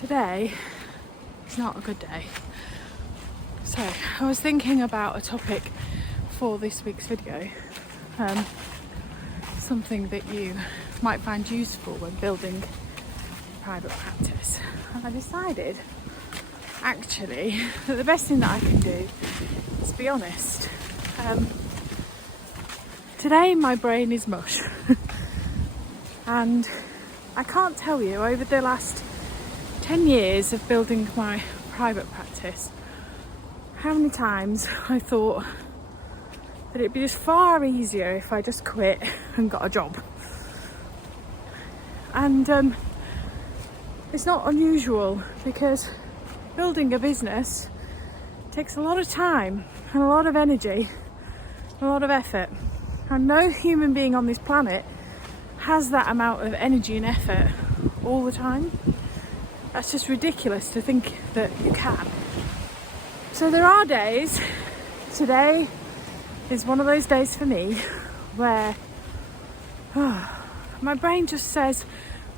Today is not a good day. So I was thinking about a topic for this week's video, something that you might find useful when building private practice, and I decided actually that the best thing that I can do is be honest. Today my brain is mush and I can't tell you, over the last 10 years of building my private practice, how many times I thought that it'd be just far easier if I just quit and got a job. And it's not unusual, because building a business takes a lot of time and a lot of energy, a lot of effort, and no human being on this planet has that amount of energy and effort all the time. That's just ridiculous to think that you can. So there are days, today is one of those days for me, where my brain just says,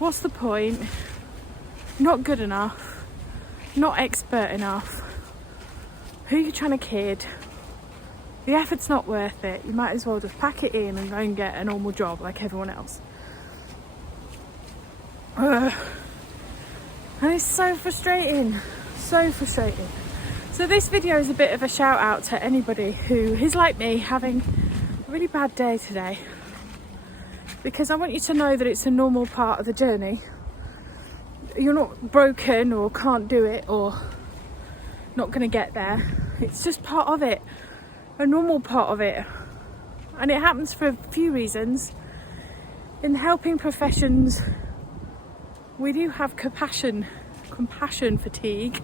what's the point? Not good enough, not expert enough. Who are you trying to kid? The effort's not worth it. You might as well just pack it in and go and get a normal job like everyone else. And it's so frustrating, so frustrating. So this video is a bit of a shout out to anybody who is like me, having a really bad day today, because I want you to know that it's a normal part of the journey. You're not broken or can't do it or not going to get there. It's just part of it, a normal part of it. And it happens for a few reasons. In the helping professions, we do have compassion fatigue,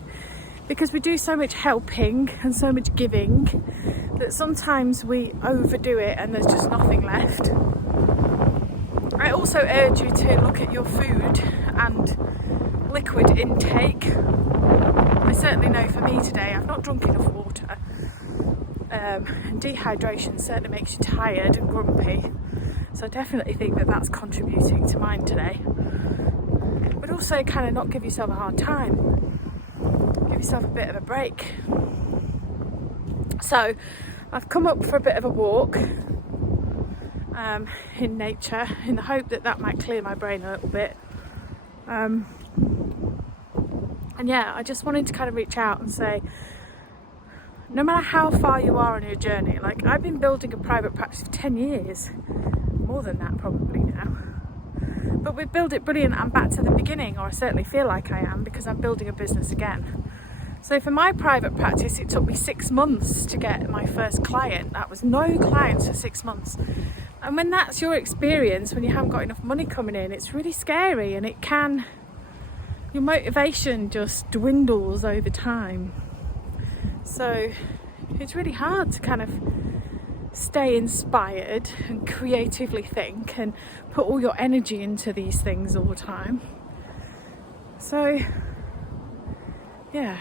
because we do so much helping and so much giving that sometimes we overdo it and there's just nothing left. I also urge you to look at your food and liquid intake. I certainly know for me today, I've not drunk enough water, and dehydration certainly makes you tired and grumpy. So I definitely think that that's contributing to mine today. But also kind of not give yourself a hard time. Give yourself a bit of a break. So I've come up for a bit of a walk in nature, in the hope that that might clear my brain a little bit. And yeah, I just wanted to kind of reach out and say, no matter how far you are on your journey, like I've been building a private practice for 10 years, more than that probably now. But we build it brilliant. I'm back to the beginning, or I certainly feel like I am, because I'm building a business again. So for my private practice, it took me 6 months to get my first client. That was no clients for 6 months. And when that's your experience, when you haven't got enough money coming in, it's really scary, and your motivation just dwindles over time. So it's really hard to kind of stay inspired and creatively think and put all your energy into these things all the time. So yeah,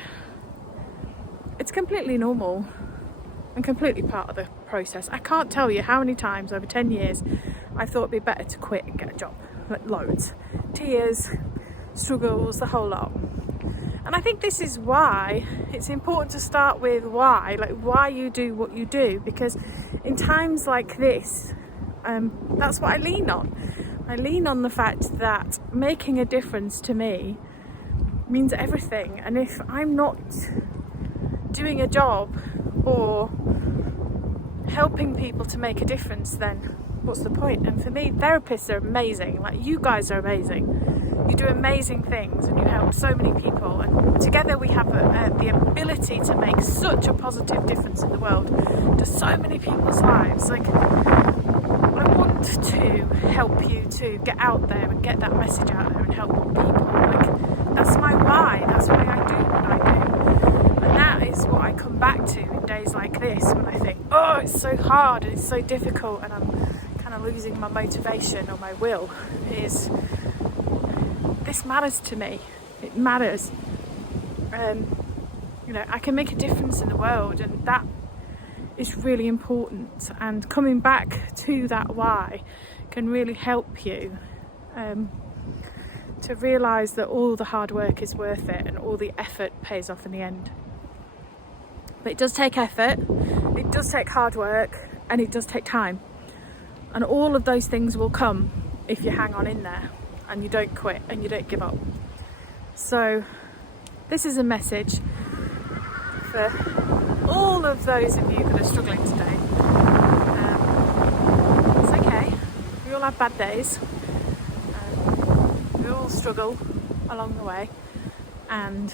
it's completely normal and completely part of the process. I can't tell you how many times over 10 years I thought it'd be better to quit and get a job. Like loads. Tears, struggles, the whole lot. And I think this is why it's important to start with why you do what you do, because in times like this, that's what I lean on. I lean on the fact that making a difference to me means everything. And if I'm not doing a job or helping people to make a difference, then what's the point? And for me, therapists are amazing. Like, you guys are amazing. You do amazing things and you help so many people, and together we have the ability to make such a positive difference in the world to so many people's lives. Like, I want to help you to get out there and get that message out there and help more people. Like, that's my why. That's why I do what I do. And that is what I come back to in days like this, when I think, oh, it's so hard and it's so difficult and I'm kind of losing my motivation or my will, is this matters to me. It matters. I can make a difference in the world, and that is really important. And coming back to that why can really help you to realise that all the hard work is worth it and all the effort pays off in the end. But it does take effort, it does take hard work, and it does take time. And all of those things will come if you hang on in there and you don't quit and you don't give up. So this is a message for all of those of you that are struggling today. It's okay. We all have bad days. We all struggle along the way, and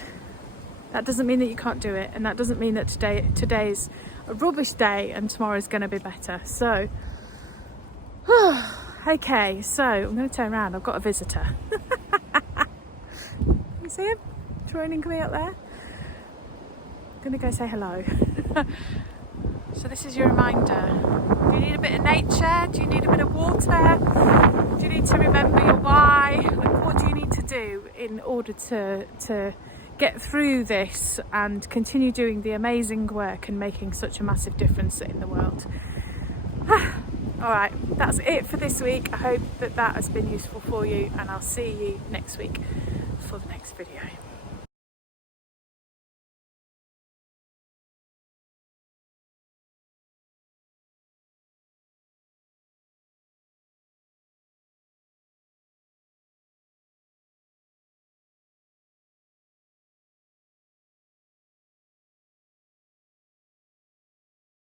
that doesn't mean that you can't do it, and that doesn't mean that today's a rubbish day and tomorrow's going to be better. So okay, so I'm going to turn around. I've got a visitor. You see him training me up there? I'm going to go say hello. So this is your reminder. Do you need a bit of nature? Do you need a bit of water? Do you need to remember your why? Like, what do you need to do in order to get through this and continue doing the amazing work and making such a massive difference in the world? All right, that's it for this week. I hope that has been useful for you, and I'll see you next week for the next video.